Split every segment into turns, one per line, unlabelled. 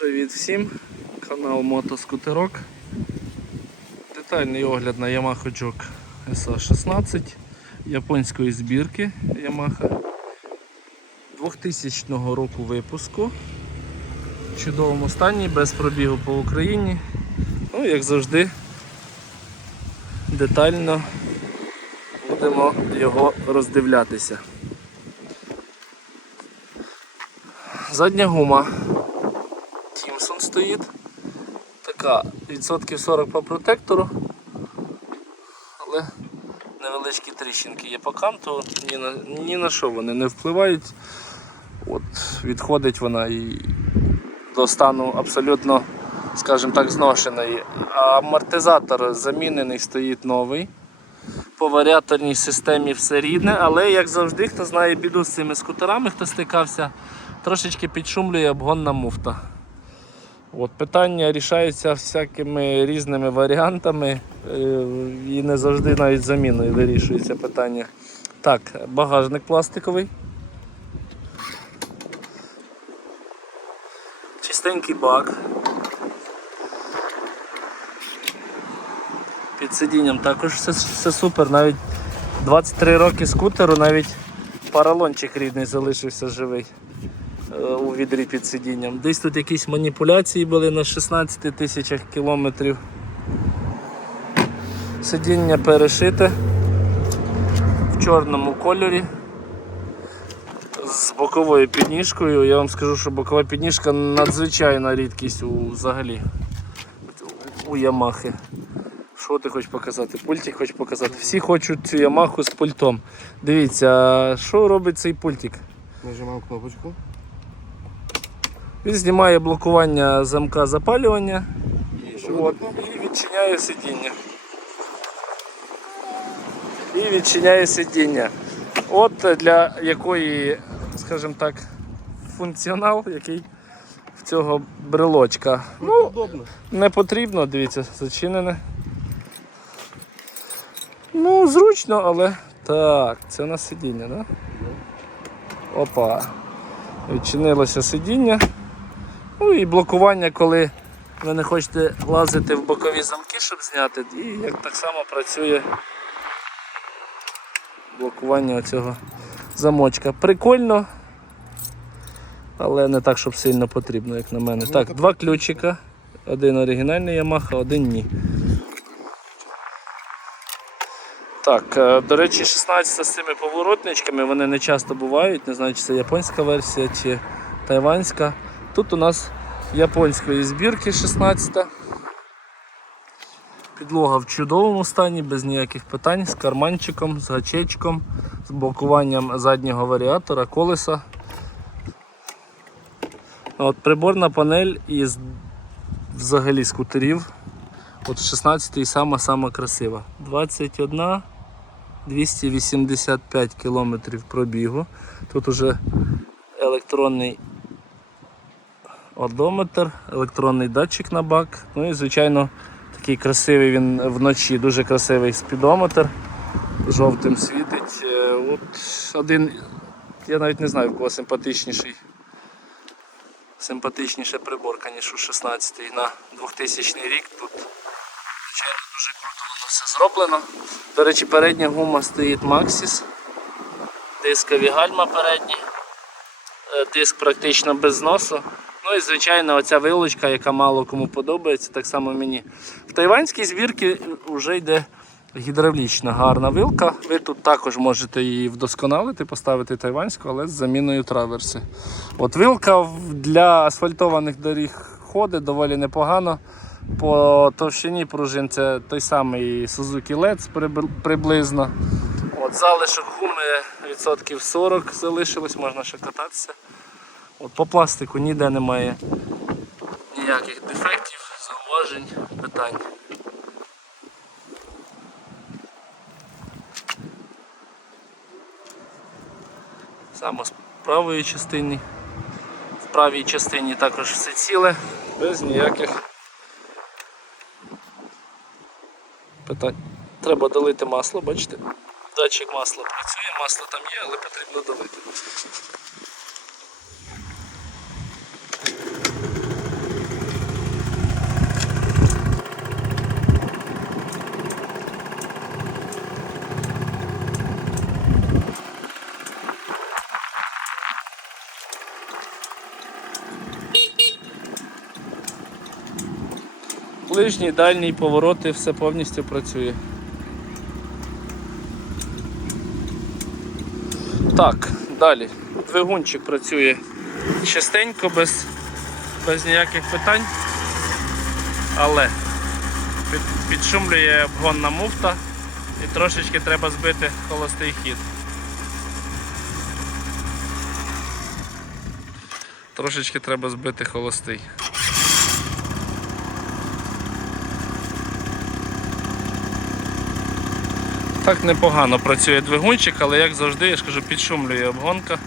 Привіт всім! Канал Мотоскутерок. Детальний огляд на Yamaha Jog SA16 японської збірки Yamaha 2000 року випуску. В чудовому стані, без пробігу по Україні. Ну, як завжди, детально будемо його роздивлятися. Задня гума Тімсон стоїть. Така відсотків 40 по протектору, але невеличкі тріщинки є по канту, ні на, ні на що вони не впливають. От, відходить вона і до стану абсолютно, скажімо так, зношеної. А амортизатор замінений стоїть новий. По варіаторній системі все рідне, але як завжди, хто знає біду з цими скутерами, хто стикався, трошечки підшумлює обгонна муфта. От, питання рішаються всякими різними варіантами е, і не завжди навіть заміною вирішується питання. Так, багажник пластиковий. Чистенький бак. Під сидінням також все, все супер. Навіть 23 роки скутеру, навіть паралончик рідний залишився живий у відрі під сидінням. Десь тут якісь маніпуляції були на 16 тисячах кілометрів. Сидіння перешите в чорному кольорі. З боковою підніжкою. Я вам скажу, що бокова підніжка надзвичайна рідкість у, взагалі у Ямахи. Що ти хочеш показати? Пультик хочеш показати. Всі хочуть цю Ямаху з пультом. Дивіться, що робить цей пультик?
Нажимаем кнопочку.
Він знімає блокування замка запалювання
еще
от, і відчиняє сидіння. І відчиняє сидіння. От для якої, скажімо так, функціонал, який в цього брелочка.
Ну.
Не потрібно, дивіться, зачинене. Ну, зручно, але. Так, це на сидіння, так? Да? Опа. Відчинилося сидіння. Ну і блокування, коли ви не хочете лазити в бокові замки, щоб зняти. І як так само працює блокування цього замочка. Прикольно, але не так, щоб сильно потрібно, як на мене. Так, два ключика. Один оригінальний Yamaha, один ні. Так, е, до речі, 16 з цими поворотничками, вони не часто бувають, не знаю, чи це японська версія чи тайванська. Тут у нас японської збірки 16. Підлога в чудовому стані, без ніяких питань, з карманчиком, з гачечком, з блокуванням заднього варіатора, колеса. От Приборна панель із взагалі скутерів. От 16 сама сама красива. 21 285 кілометрів пробігу. Тут уже електронний одометр, електронний датчик на бак. Ну і звичайно такий красивий він вночі, дуже красивий спідометр. Жовтим світить. Е, От один, я навіть не знаю в кого симпатичніший. Симпатичніше приборка, ніж у 16 й на 2000 рік. Тут звичайно дуже круто воно все зроблено. До речі, передня гума стоїть Maxis. Дискові гальма передні. Е, Диск практично без зносу. Ну і звичайно оця вилочка, яка мало кому подобається, так само мені. В тайванській збірці вже йде гідравлічна гарна вилка. Ви тут також можете її вдосконалити, поставити тайванську, але з заміною траверси. От вилка для асфальтованих доріг ходить доволі непогано. По товщині пружин це той самий Suzuki Let's приблизно. От залишок гуми відсотків 40 залишилось, можна ще кататися. От по пластику ніде немає ніяких дефектів, зауважень, питань. Саме з правої частини. В правій частині також все ціле, без ніяких питань. Треба долити масло, бачите? Датчик масла працює, масло там є, але потрібно долити. Ближній, дальній, повороти, все повністю працює. Так, далі. Двигунчик працює чистенько, без, без ніяких питань. Але під, підшумлює обгонна муфта і трошечки треба збити холостий хід. Трошечки треба збити холостий. Так непогано працює двигунчик, але як завжди, я ж кажу, підшумлює обгонка.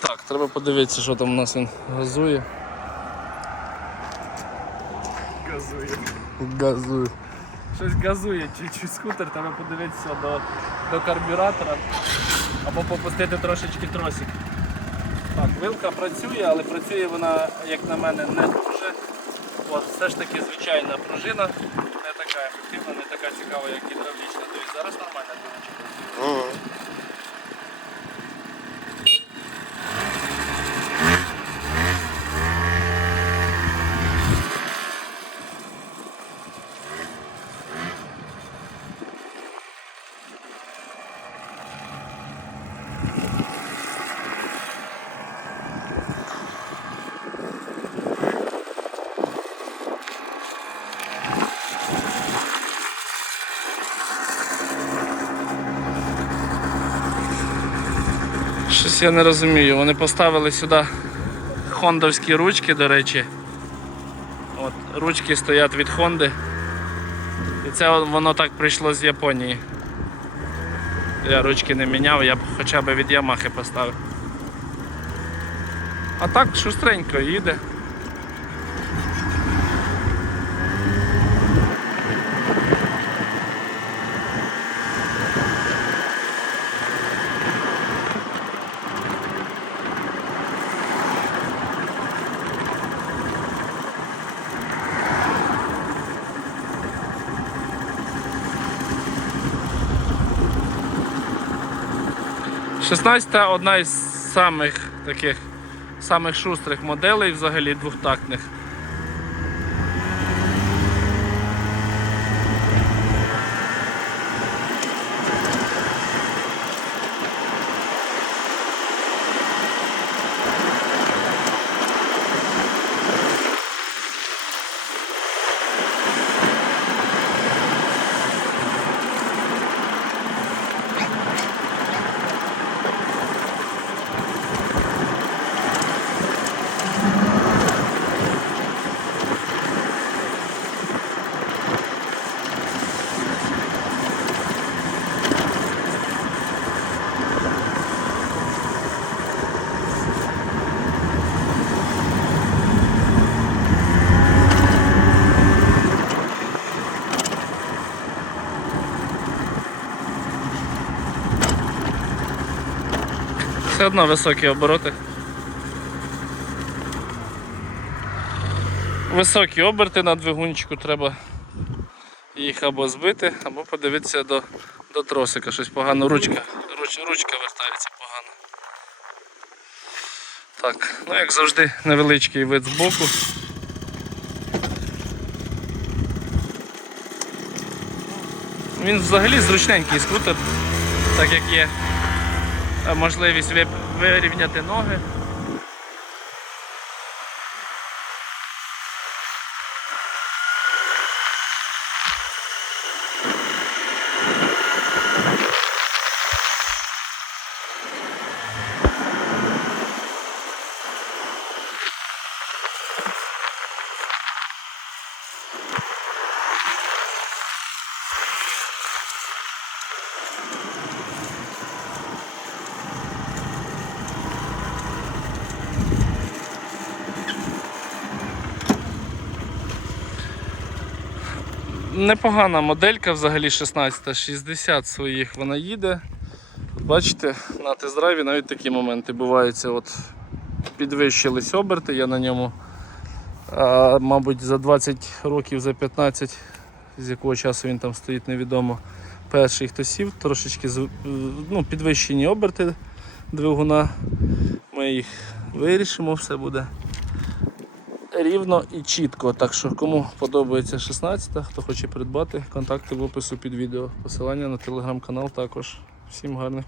Так, треба подивитися, що там у нас він газує.
Газує.
Газує.
Щось газує, чи чи скутер, треба подивитися до, до карбюратора або попустити трошечки тросик. Так, вилка працює, але працює вона, як на мене, не дуже. От, все ж таки звичайна пружина, не така ефективна, не така цікава, як гідравлічна. Тобто зараз нормально двигунчик працює.
Щось я не розумію. Вони поставили сюди хондовські ручки, до речі. От, ручки стоять від Хонди. І це воно так прийшло з Японії. Я ручки не міняв, я б хоча б від Ямахи поставив. А так шустренько їде. Шістнадцята одна із самих таких самих шустрих моделей взагалі двохтактних. Одно високі обороти. Високі оберти на двигунчику треба їх або збити, або подивитися до, до тросика. Щось погано, ручка, руч, ручка вертається погано. Так, ну як завжди, невеличкий вид збоку. Він взагалі зручненький скутер, так як є можливість вирівняти ноги. Непогана моделька взагалі 16 60 своїх вона їде. Бачите, на тест-драйві навіть такі моменти буваються. От підвищились оберти, я на ньому А, мабуть, за 20 років, за 15, з якого часу він там стоїть, невідомо. Перший хто сів, трошечки ну, підвищені оберти двигуна. Ми їх вирішимо, все буде рівно і чітко. Так що, кому подобається 16, хто хоче придбати, контакти в опису під відео. Посилання на телеграм-канал також. Всім гарних